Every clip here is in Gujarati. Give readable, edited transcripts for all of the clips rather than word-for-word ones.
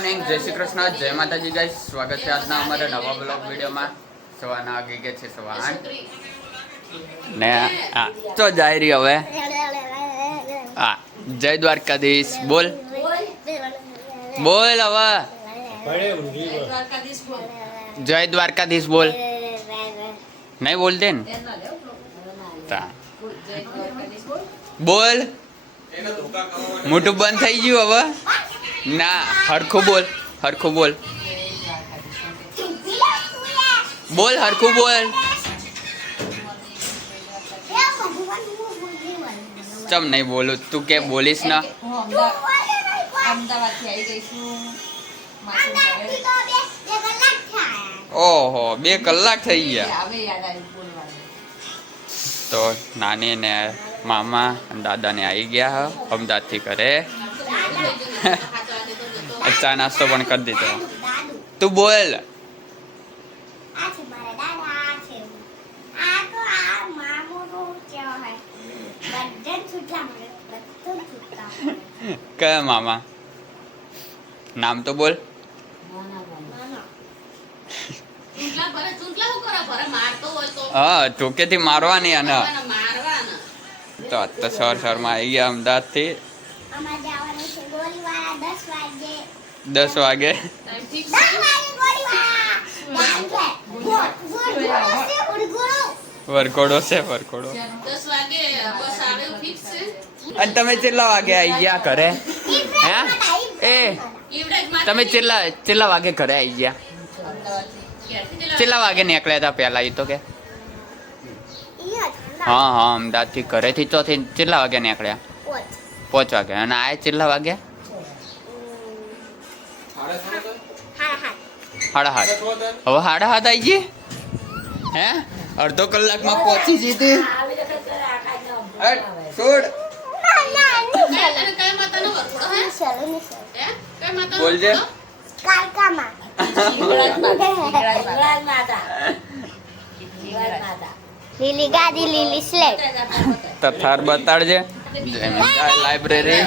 મોર્નિંગ, જય શ્રી કૃષ્ણ, જય માતાજી ગાઈસ. સ્વાગત છે આજના અમારા નવા બ્લોગ વિડીયોમાં. સવારના વાગી ગયા છે 8:15 ને તો જાય રહી હવે. હા, જય દ્વારકાધીશ બોલ બોલ હવે. જય દ્વારકાધીશ બોલ. નહીં બોલતે ને બોલ. મોટું બંધ થઈ ગયું હવે. ના, હરખું બોલ, હરખું બોલ, બોલ હરખું બોલ. ચમ નહીં બોલું, તું કે બોલીશ ના. ઓહો, 2 કલાક થઈ ગયા. તો નાની ને મામા દાદા ને આવી ગયા અમદાવાદથી ઘરે. ચા નાસ્તો પણ કરી દીધો. તું બોલ. કયા મામા? નામ તો બોલ. હા, ઠોકેથી મારવાની. અને તો સરમાં આવી ગયા અમદાવાદથી 10 વાગે. વરઘોડો છે, વરઘોડો. અને તમે કેટલા વાગે આવી ગયા ઘરે? હે એ તમે કેટલા વાગે ઘરે આવી ગયા? કેટલા વાગે નીકળ્યા હતા પહેલા? એ તો કે હા હા, અમદાવાદથી ઘરેથી ચોથી કેટલા વાગે નીકળ્યા? 5 વાગે. અને આ કેટલા વાગે? 7:30. હવે 7:30 આવી ગઈ. હે, અડધો કલાકમાં પહોંચી જીતી. છોડ બોલજે. લીલી ગાડી, લીલી સ્લેટ. તથાર બતાડજે. લાઇબ્રેરી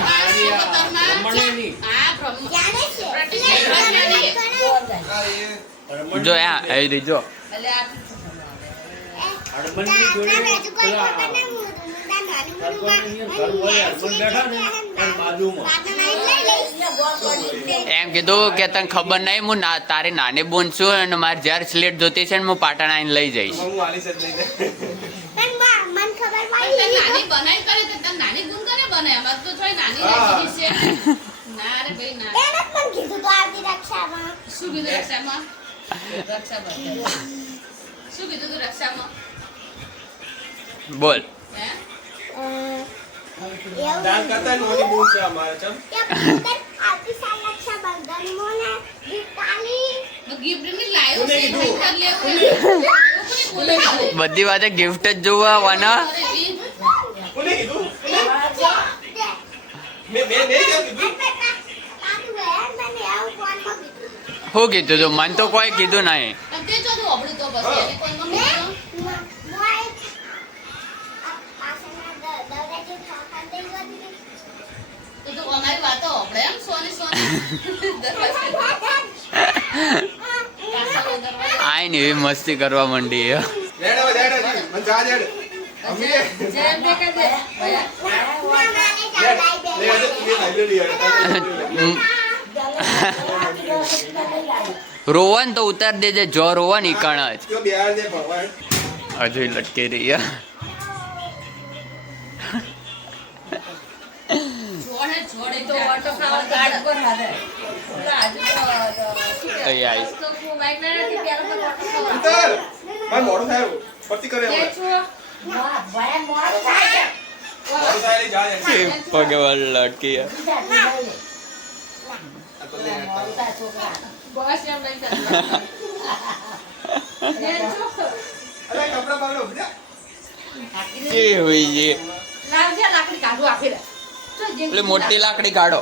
જો આવી રહી જો. એમ કીધું કે તને ખબર નહીં, હું તારી નાની બોન છું અને મારે જ્યારે સ્લેટ જોતી છે ને હું પાટણ આવીને લઈ જઈશ. બોલ. બધી વાતે ગિફ્ટ જ જોવા આવવાના. શું કીધું તું? મને તો કોઈ કીધું નહીં. આઈ ને એવી મસ્તી કરવા માંડી. રોવન તો ઉતાર દેજે. જો રોવન ઈકણ જ હજુ લટકી રહી. ભગવાન લટકી. મોટી લાકડી કાઢો.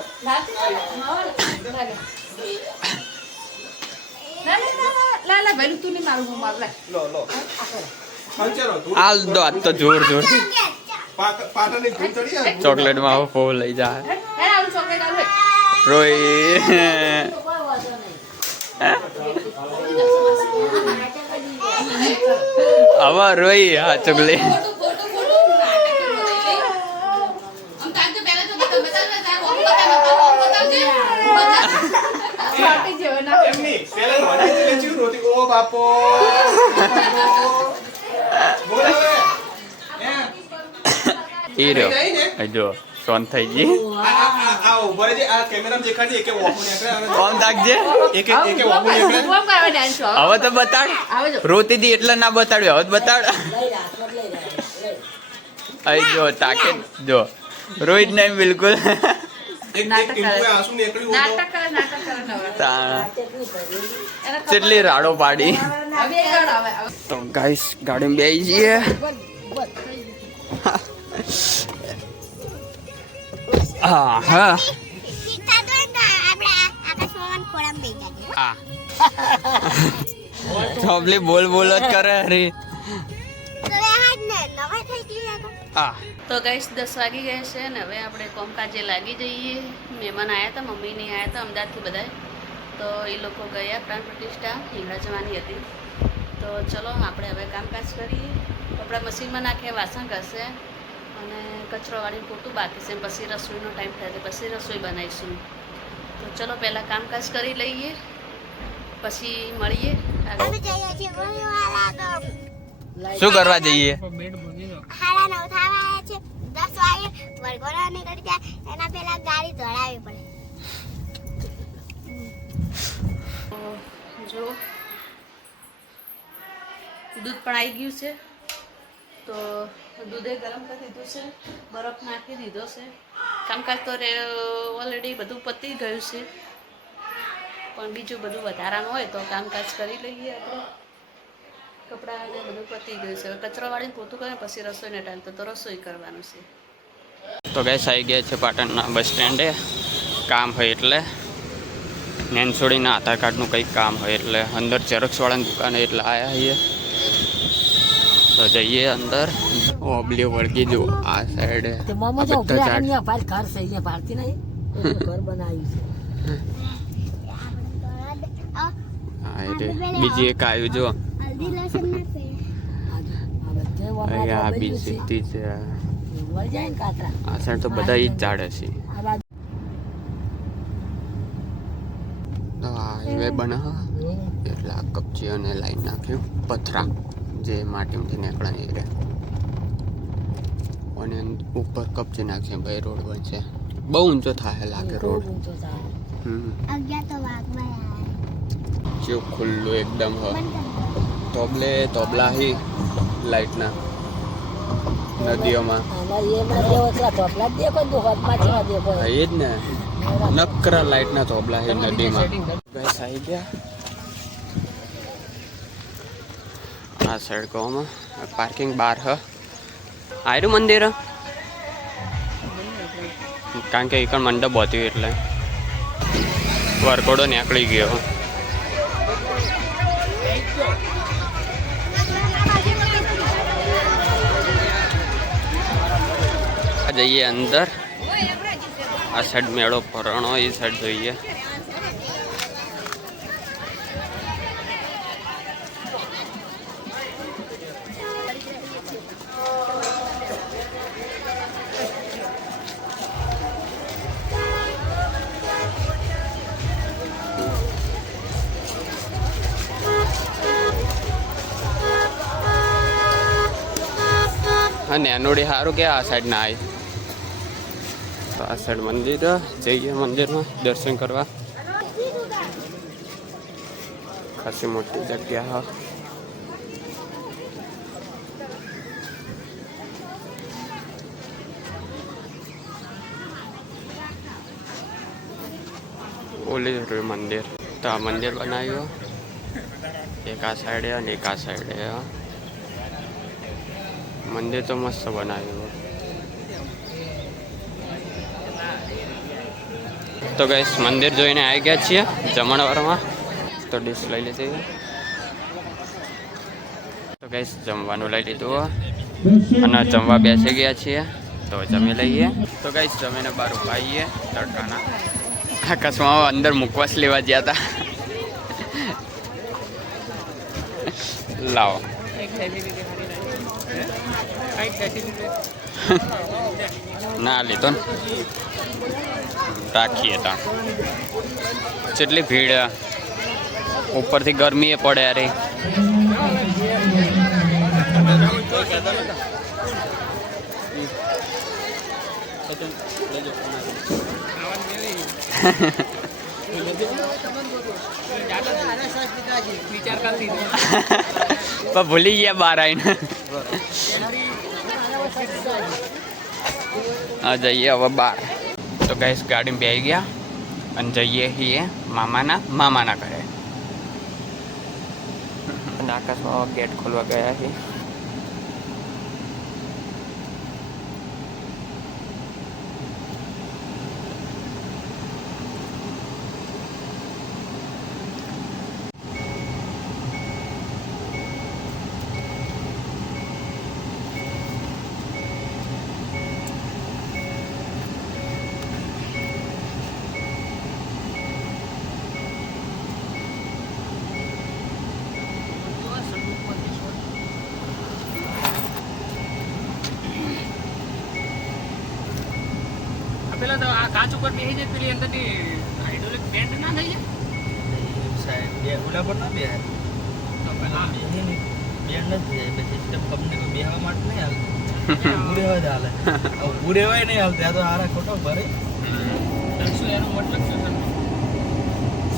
હાલ દો. આજ તો જોર જોર ચોકલેટ માં ફોલ લઈ જાય. રોઈ હવે રોઈ હા ચુગલી ઈ રહ્યો જો સોન થઈ ગઈ કોણ તાકજે હવે તો બતાડ રોતી હતી એટલે ના બતાડ્યું હવે તો બતાડ અહીં જો તાકે જો રોહિત નહીં બિલકુલ કેટલી રાડો પાડી તો ગાઈસ ગાડીમાં બેસી જઈએ હા હા ચોપલી બોલ બોલ જ કરે અરે હા તો ગાઈસ 10 વાગી ગયા છે ને હવે આપણે કોમકાજે લાગી જઈએ. મહેમાન આવ્યા હતા, મમ્મી નહીં આવ્યા હતા અમદાવાદથી બધા, તો એ લોકો ગયા પ્રાણ પ્રતિષ્ઠા હિંગળા જવાની હતી. તો ચલો આપણે હવે કામકાજ કરીએ. કપડાં મશીનમાં નાખીએ, વાસણ ઘસે અને કચરો વાળીને પોતું બાકી છે. પછી રસોઈનો ટાઈમ થાય તો પછી રસોઈ બનાવીશું. તો ચલો પહેલાં કામકાજ કરી લઈએ પછી મળીએ. શું કરવા જઈએ? 9:30 થવા છે, 10 વાગે વરઘોડા નીકળી જાય એના પહેલા ગાડી દોડાવવી પડે. જો દૂધ પણ આવી ગયું છે, તો દૂધે ગરમ કરી દીધું છે, બરફ નાખી દીધો છે. કામકાજ તો ઓલરેડી બધું પતી ગયું છે, પણ બીજું બધું વધારાનું હોય તો કામકાજ કરી લઈએ આપણે. કપડાં ને બધું પતી ગયું છે. કચરો વાળીને પોતું કરે પછી રસોઈનો ટાઈમ તો રસોઈ કરવાનું છે. તો ગેસ આવી ગયા છે પાટણના બસ સ્ટેન્ડે. કામ હોય એટલે નેનસોડીના આધાર કાર્ડનું કંઈક કામ હોય એટલે અંદર ઝેરોક્સવાળાની દુકાને એટલે આવ્યા છીએ. તો જઈએ અંદર. ઓબલી વળગી જો આ સાઈડે બીજી એક આવ્યું જો આ બી સીધી છે. આ સાઈડ તો બધા ઈ જ ઝાડ હશે. હાઈવે બને એટલે આ કપચી અને લાઈન નાખ્યું પથરા જે માટીમાંથી નીકળે ને અને ઉપર કપચી નાખશે. ભાઈ રોડ બનશે, બહુ ઊંચો થાય લાગે રોડ. જેવું ખુલ્લું એકદમ હ તોબલા હી લાઈટના નદીઓમાં એ જ ને નકરા લાઈટના તોબલા હી નદીમાં. બસ આવી ગયા આ સાઈડ ગામમાં. પાર્કિંગ બહાર હ આયરું મંદિર કારણ કે એક મંડપ હતું એટલે વરઘોડો નીકળી ગયો. જઈએ અંદર. આ સાઈડ મેળો ભરણો, એ સાઈડ જોઈએ. હા નેનોડી સારું કે આ સાઈડ ના આવી. તો આ સાઈડ મંદિર જઈએ, મંદિરમાં દર્શન કરવા. ખાસી મોટી જગ્યા હા. ઓલી મંદિર તો આ મંદિર બનાવ્યું એક આ સાઈડે અને એક આ સાઈડે. મંદિર તો મસ્ત બનાવ્યું. તો ગાઈસ મંદિર જોઈને આવી ગયા છીએ જમણવારમાં. તો ડીશ લઈ લીધી. તો ગાઈસ જમવાનું લઈ લીધું અને જમવા બેસી ગયા છીએ. તો જમી લઈએ. તો ગાઈસ જમીને બહાર ઉભાઈએ તડકાના. આકાશમાં અંદર મુખવાસ લેવા ગયા હતા લાવો ના લીધો ને રાખીએ તા કેટલી ભીડ ઉપરથી ગરમી એ પડે અરે પણ ભૂલી ગયા બહાર આવીને હા જઈએ હવે બહાર તો ગઈશ ગાડીમાં બેસી ગયા અને જઈએ છીએ મામાના ઘરે અને આકાશમાં ગેટ ખોલવા ગયા છે પેલા તો આ કાચ ઉપર બેસી જાય પેલી અંદરની હાઇડ્રોલિક બેન્ડ ના થઈ જાય ઓલા પર ના બે બેન્ડ નથી જાય પછી સિસ્ટમ કંપની કોઈ બેહવા માટે નહીં હાલતું ઉભું રહેવાય તો હાલે ઉભું રહેવાય નહીં હાલતું આ તો હારા ખોટો ભરે એનો મતલબ શું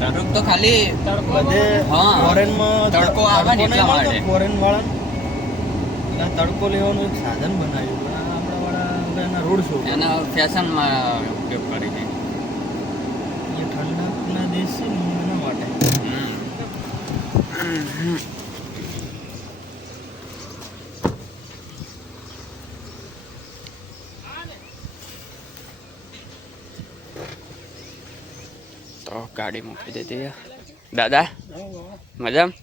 સરુક તો ખાલી બધે હા. ફોરેનમાં તડકો આવે ને એટલા માટે. ફોરેન વાળા તડકો લેવાનું એક સાધન બનાવ્યું આપણા વાળા એના રોડ શો એના ફેશનમાં ઉપયોગ કરી દે એ ઠંડકના દેશ છે ને એના માટે તો ગાડી મૂકી દીધી દાદા મજામાં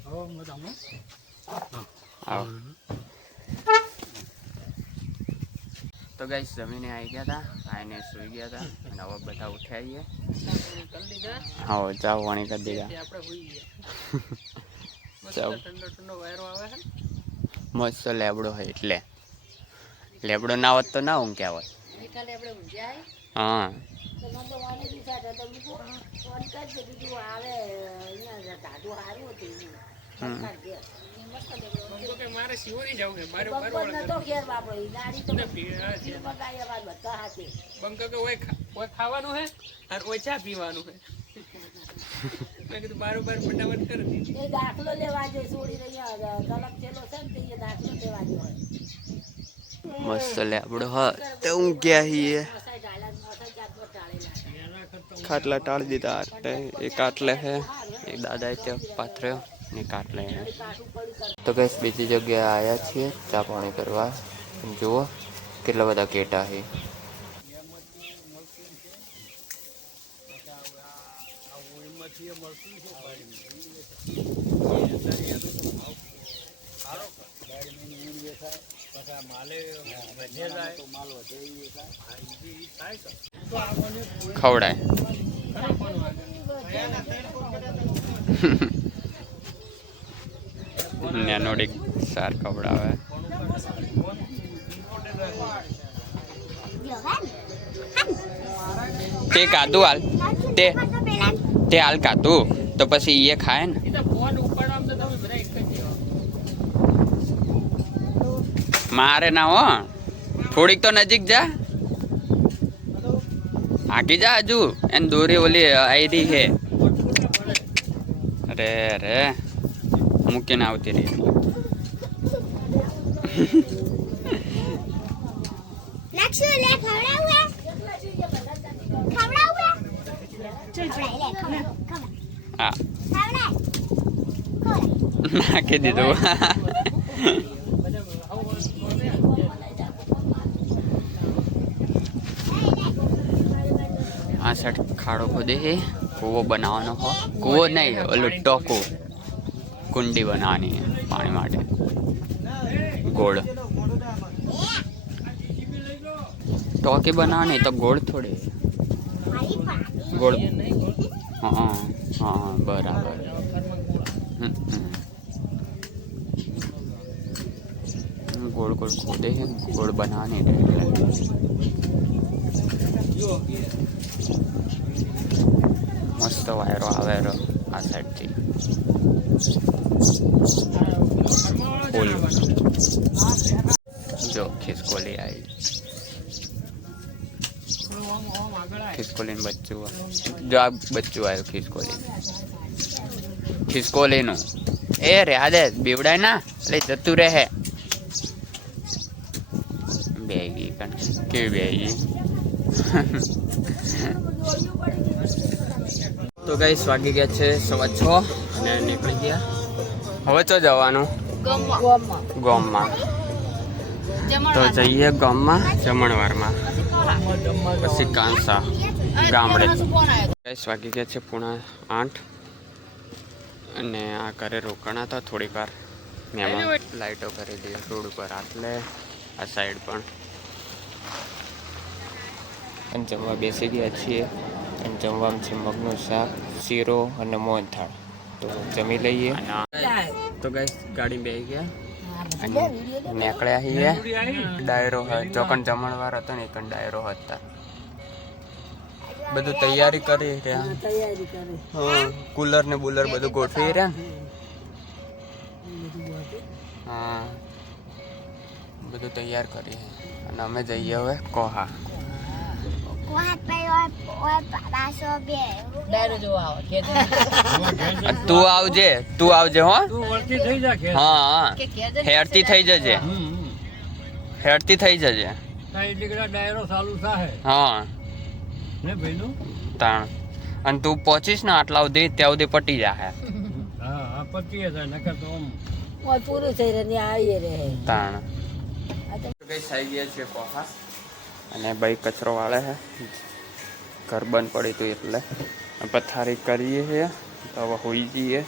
આવો તો ગાઈસ જમીને આવી ગયા હતા આઈને સુઈ ગયા હતા અને હવે બધા ઉઠ્યા છીએ હા ચા પાણી કરી દીધા આપણે હોઈ ગયા ચાલ. ઠંડો ઠંડો વાયરો આવે છે મસ્ત લેબડો હોય એટલે લેબડો ના હોત તો ના ઊંઘ્યા હોત હા તો કે મારે શિવોરી જવું છે મારે બંકો કે ઓય ખાવાનું હે અને ઓય ચા પીવાનું હે મેં કીધું મારું બાર ફટાફટ કરી દીધું દાખલો લેવા જોઈએ છોડી રહ્યા તલક થયેલો છે ને તે દાખલો લેવા જોઈએ મસ્ત લેબડો હોય તો ઊંઘ્યા છીએ ખાટલા ટાળી દીધા એક આટલે છે એક દાદા ત્યાં પાથર્યો ને કાટલે તો કઈ બીજી જગ્યાએ આવ્યા છીએ ચા પાણી કરવા જુઓ કેટલા બધા કેટા છે ખવડાય નેનોડિક સાર ખવડાવે તે કાધું હાલ તે હાલ કાધું તો પછી એ ખાય ને એ તો ફોન ઉપાડવામાં તો તમે બધા એક જ જેવા. મારે ના હો થોડીક તો નજીક જા આગી જા હજુ એને દોરી ઓલી આયરી છે અરે અરે મૂકીને આવતી રહી લક્ષુ લે ખવડાવું ચલ ટ્રાય લે ખવડાવ હા ખવડાવ નાખી દીધું આ સાઈડ ખાડો ખોદે છે કૂવો બનાવવાનો હો કૂવો નહીં ઓલું ટોકો કુંડી બનાવવાની છે પાણી માટે ગોળ ટોકી બનાવવાની તો ગોળ થોડી ગોળ હા હા બરાબર गोल गोल खोदे हैं, गोल बनाने दे मस्त वायरो आवे रो आ साइड थी फूल जो खिसकोली आई खिसकोली ने बच्चू जो आ बच्चू आयो खिसकोली नु ए रे आदे बीवड़ाय ना એટલે જતું રહે બેગી કણ કે બેગી તો ગાઈસ વાગી ગયા છે 6:15 અને નીકળી ગયા હવે તો જવાનું ગામમાં તો જઈએ ગામમાં જમણવારમાં પછી કાંસા ગામડે ગાઈસ વાગી ગયા છે 7:30 અને આ ઘરે રોકાણા હતા થોડીક વાર મેમાં લાઈટો કરી દીધી રોડ ઉપર એટલે આ સાઈડ પણ અને જમવા બેસી ગયા છીએ અને જમવામાં છે મગનું શાક શીરો અને મોહનથાળ તો જમી લઈએ તો ગાઈસ ગાડી બેસી ગયા અને નીકળ્યા છીએ ડાયરો હોય ચોકન જમણવાર હતો ને એક ડાયરો હતા બધું તૈયારી કરી રહ્યા તૈયારી કરે હા કુલર ને બુલર બધું ગોઠવી રહ્યા હા બધું તૈયાર કરી અને અમે જઈએ હવે કોહા કોહાત ભાઈ ઓય પાછો બે ડાયરો જોવા આવે કે તું આવજે હો તું વળતી થઈ જા ખેર હા હેરતી થઈ જજે હેરતી થઈ જજે તારી દીકરા ડાયરો ચાલુ થાહે હા ને ભાઈનું તાણ અને તું પહોંચીશ ને આટલા સુધી ત્યાં સુધી પટી જાહે હા આ 25,000 નકર તો આમ ઓય પૂરું થઈ રહે ને આવીએ રહે તાણ કઈ થઈ ગયા છે કોહા અને ભાઈ કચરો વાળે છે ઘર બંધ પડી હતું એટલે પથારી કરીએ છીએ તો હવે હોઈ જઈએ